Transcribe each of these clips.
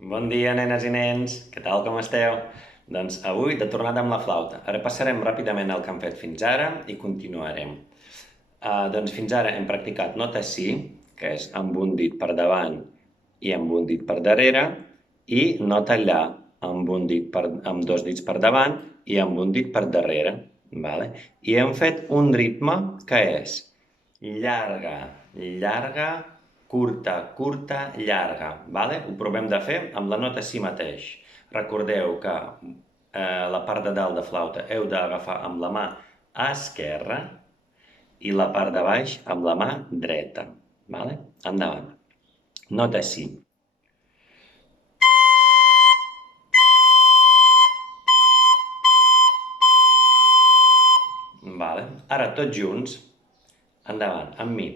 Bon dia, nenes i nens. Què tal, com esteu? Doncs avui de tornada amb la flauta. Ara passarem ràpidament el que hem fet fins ara i continuarem. Doncs fins ara hem practicat nota si, que és amb un dit per davant i amb un dit per darrere, i nota lla, amb dos dits per davant i amb un dit per darrere. Vale? I hem fet un ritme que és llarga, llarga, curta, curta, llarga. Vale? Ho provem de fer amb la nota si mateix. Recordeu que la part de dalt de flauta heu d'agafar amb la mà esquerra i la part de baix amb la mà dreta. Vale? Endavant. Nota si. Vale? Ara tots junts. Endavant, amb mi.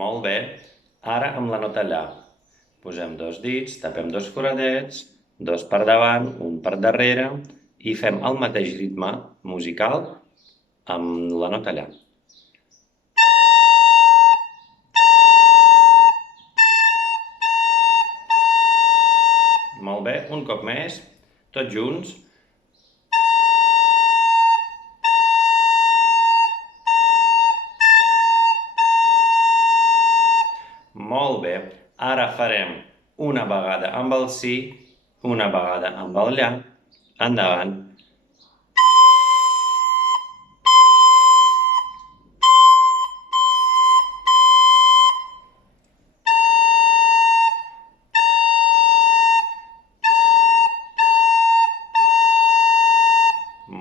Molt bé. Ara amb la nota lla. Posem dos dits, tapem dos foradets, dos per davant, un per darrere, i fem el mateix ritme musical amb la nota lla. Molt bé, un cop més, tots junts. Molt bé, ara farem una vegada amb el si, una vegada amb el lla. Endavant.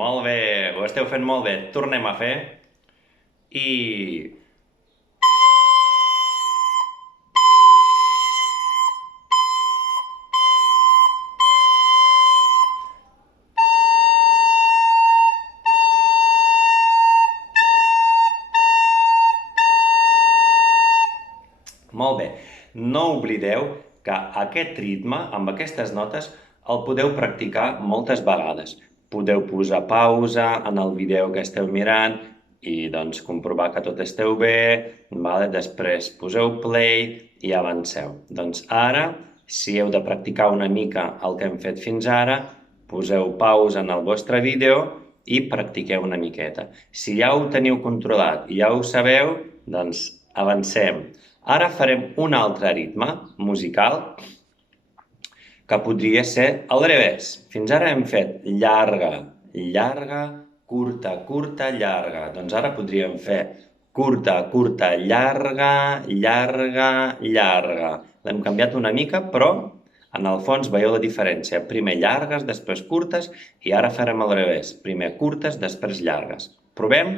Molt bé, ho esteu fent molt bé. Tornem a fer. I... Molt bé. No oblideu que aquest ritme, amb aquestes notes, el podeu practicar moltes vegades. Podeu posar pausa en el vídeo que esteu mirant i doncs comprovar que tot esteu bé, vale? Després poseu play i avanceu. Doncs ara, si heu de practicar una mica el que hem fet fins ara, poseu pausa en el vostre vídeo i practiqueu una miqueta. Si ja ho teniu controlat i ja ho sabeu, doncs avancem. Ara farem un altre ritme musical que podria ser al revés. Fins ara hem fet llarga, llarga, curta, curta, llarga. Doncs ara podríem fer curta, curta, llarga, llarga, llarga. L'hem canviat una mica, però en el fons veieu la diferència. Primer llargues, després curtes, i ara farem al revés. Primer curtes, després llargues. Provem?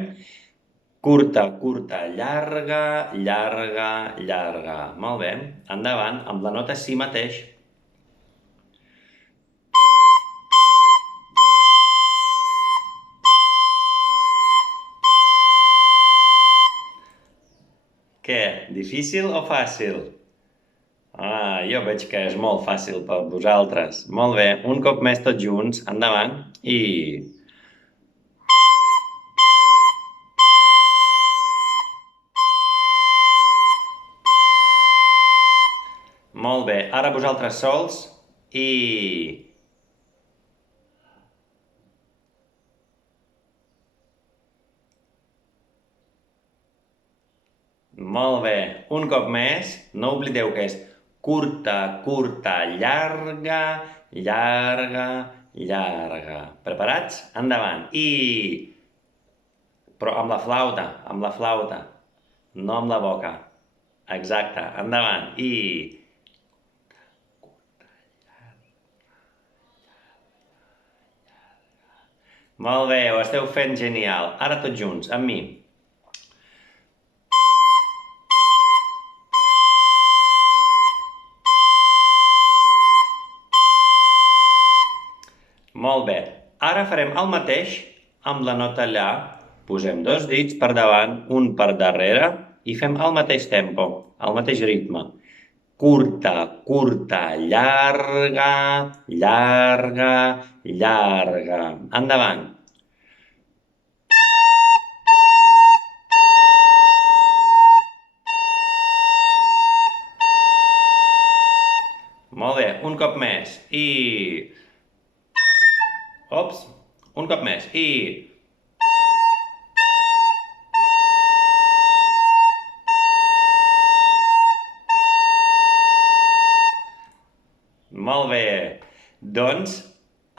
Curta, curta, llarga, llarga, llarga. Molt bé. Endavant, amb la nota si mateix. Què? Difícil o fàcil? Jo veig que és molt fàcil per vosaltres. Molt bé, un cop més tots junts, endavant, i... Molt bé, ara vosaltres sols, i... Molt bé, un cop més, no oblideu que és curta, curta, llarga, llarga, llarga. Preparats? Endavant. I... Però amb la flauta, no amb la boca. Exacte, endavant. I... Molt bé, ho esteu fent genial. Ara tots junts, amb mi. Molt bé. Ara farem el mateix amb la nota lla. Posem dos dits per davant, un per darrere, i fem el mateix tempo, el mateix ritme. Curta, curta, llarga, llarga, llarga. Endavant. Molt bé, un cop més. I... Ops, un cop més. I... Molt bé. Doncs,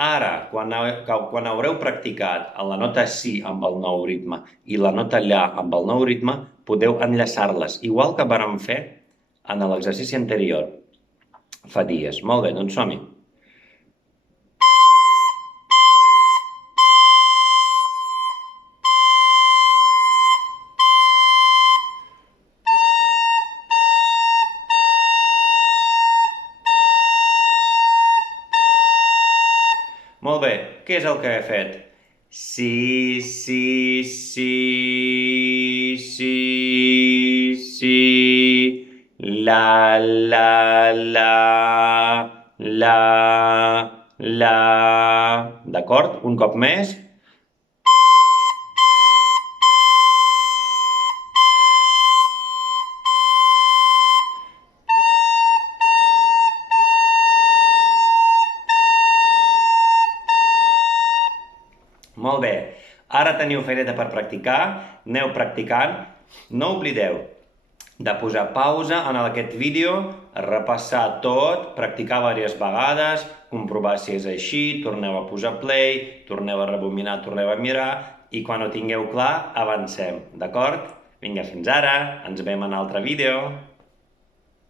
ara, quan haureu practicat la nota si amb el nou ritme i la nota lla amb el nou ritme, podeu enllaçar-les, igual que vàrem fer en l'exercici anterior, fa dies. Molt bé, doncs som-hi. Molt bé, què és el que he fet? Sí, sí, sí, sí, sí, la, la, d'acord? Un cop més. Molt bé, ara teniu feineta per practicar, aneu practicant. No oblideu de posar pausa en aquest vídeo, repassar tot, practicar diverses vegades, comprovar si és així, torneu a posar play, torneu a rebobinar, torneu a mirar, i quan ho tingueu clar, avancem, d'acord? Vinga, fins ara, ens veiem en un altre vídeo.